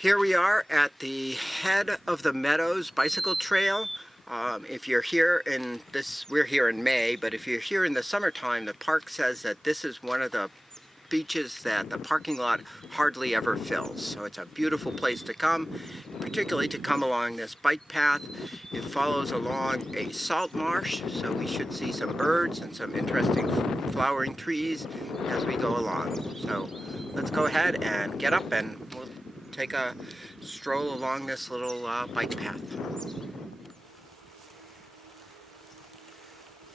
Here we are at the head of the Meadows bicycle trail. If you're here in this, we're here in May, but if you're here in the summertime, the park says that this is one of the beaches that the parking lot hardly ever fills. So it's a beautiful place to come, particularly to come along this bike path. It follows along a salt marsh, so we should see some birds and some interesting flowering trees as we go along. So let's go ahead and get up and we'll take a stroll along this little bike path.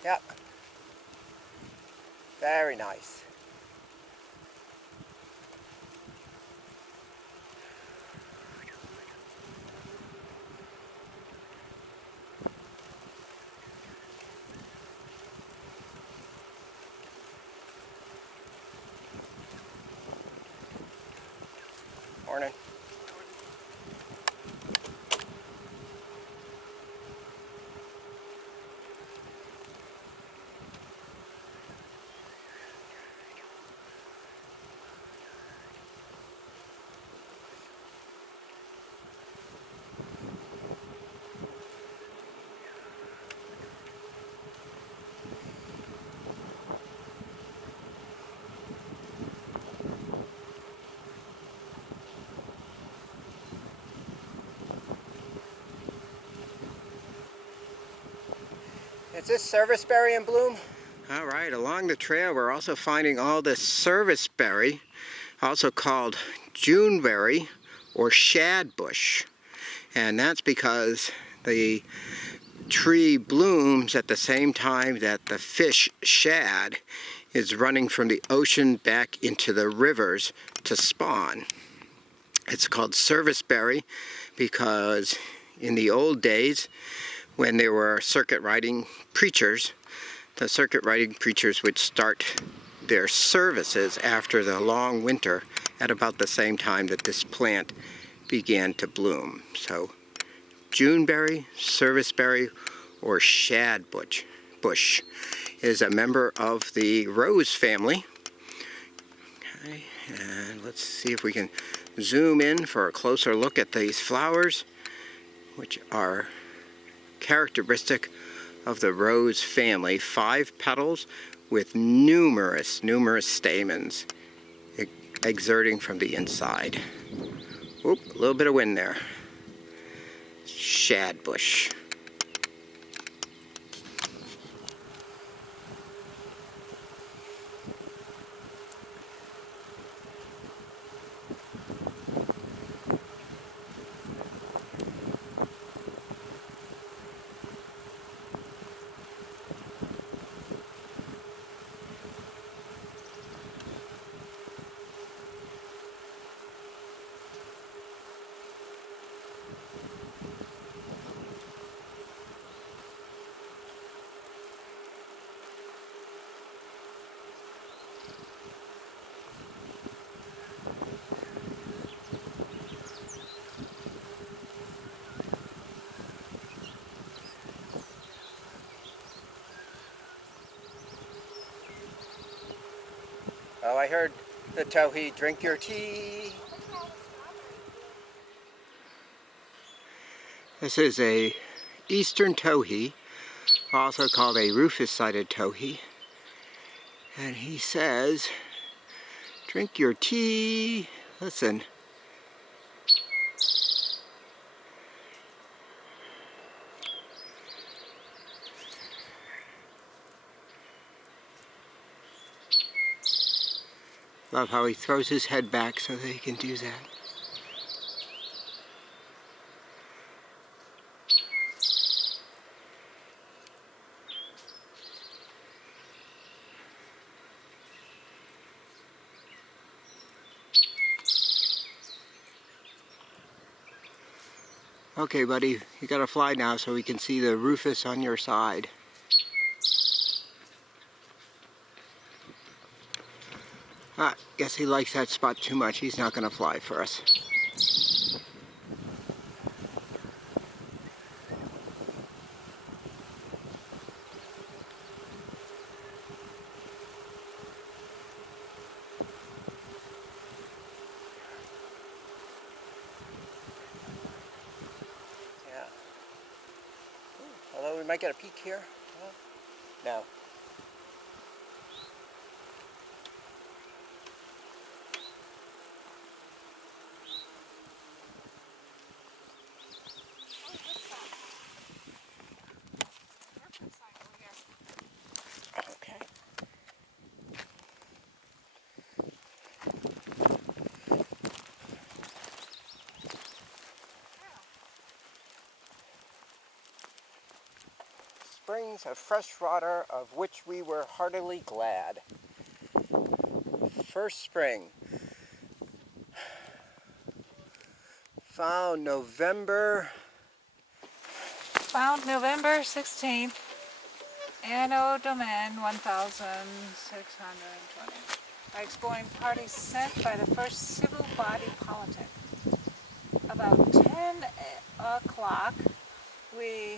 Yep. Very nice. Morning. Is this Serviceberry in bloom? All right, along the trail we're also finding all this Serviceberry, also called Juneberry or Shadbush. And that's because the tree blooms at the same time that the fish shad is running from the ocean back into the rivers to spawn. It's called Serviceberry because in the old days, when there were circuit riding preachers, the circuit riding preachers would start their services after the long winter at about the same time that this plant began to bloom. So Juneberry, Serviceberry, or Shadbush is a member of the rose family. Okay, and let's see if we can zoom in for a closer look at these flowers, which are characteristic of the rose family. 5 petals with numerous stamens exerting from the inside. Oop, a little bit of wind there. Shadbush. Oh, I heard the Tohi, drink your tea. This is a Eastern Towhee, also called a rufous-sided Tohi. And he says, drink your tea. Listen. Love how he throws his head back so that he can do that. Okay, buddy, you gotta fly now so we can see the rufous on your side. Guess he likes that spot too much. He's not gonna fly for us. we might get a peek here. No. Okay. Springs of fresh water of which we were heartily glad. First spring. Found November 16th. Anno Domain 1620. By exploring parties sent by the first civil body politic. About 10 o'clock, we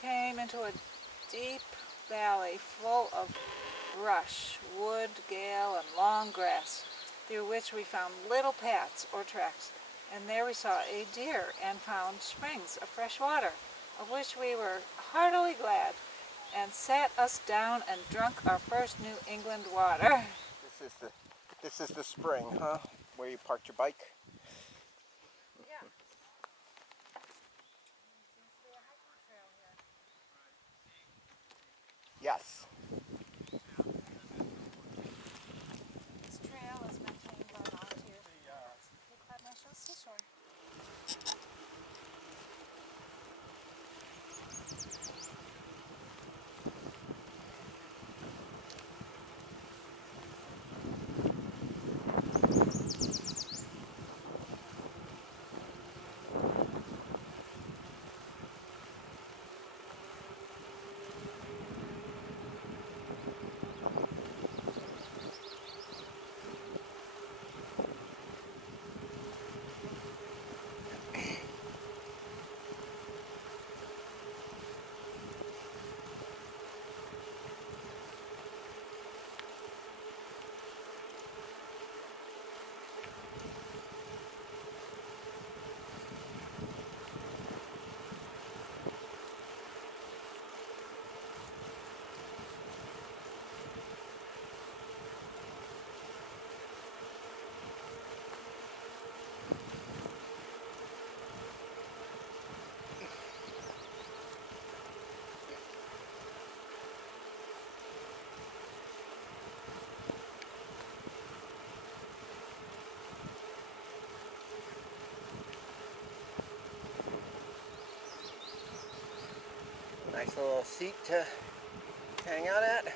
came into a deep valley full of brush, wood, gale, and long grass, through which we found little paths or tracks, and there we saw a deer and found springs of fresh water, of which we were heartily glad, and sat us down and drunk our first New England water. This is the spring, huh? Where you parked your bike? Yeah. Yes. This trail is maintained by volunteers at Cape Cod National Seashore. Nice little seat to hang out at.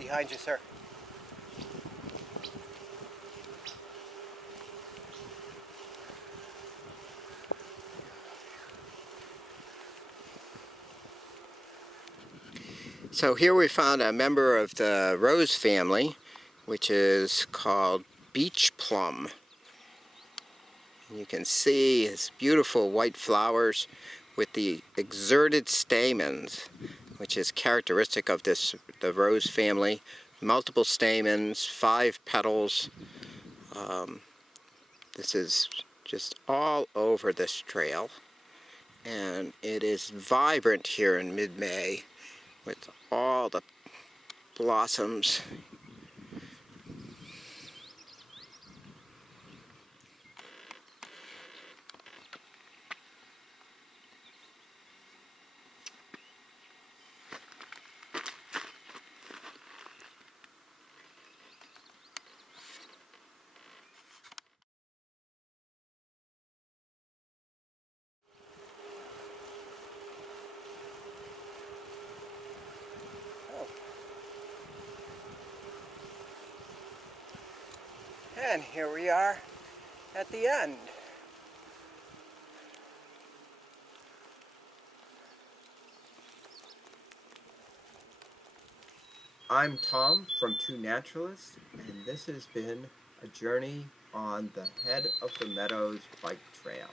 Behind you, sir. So here we found a member of the rose family, which is called Beach Plum. You can see its beautiful white flowers with the exerted stamens, which is characteristic of the rose family. Multiple stamens, 5 petals. This is just all over this trail, and it is vibrant here in mid-May with all the blossoms. And here we are at the end. I'm Tom from Two Naturalists, and this has been a journey on the Head of the Meadows bike trail.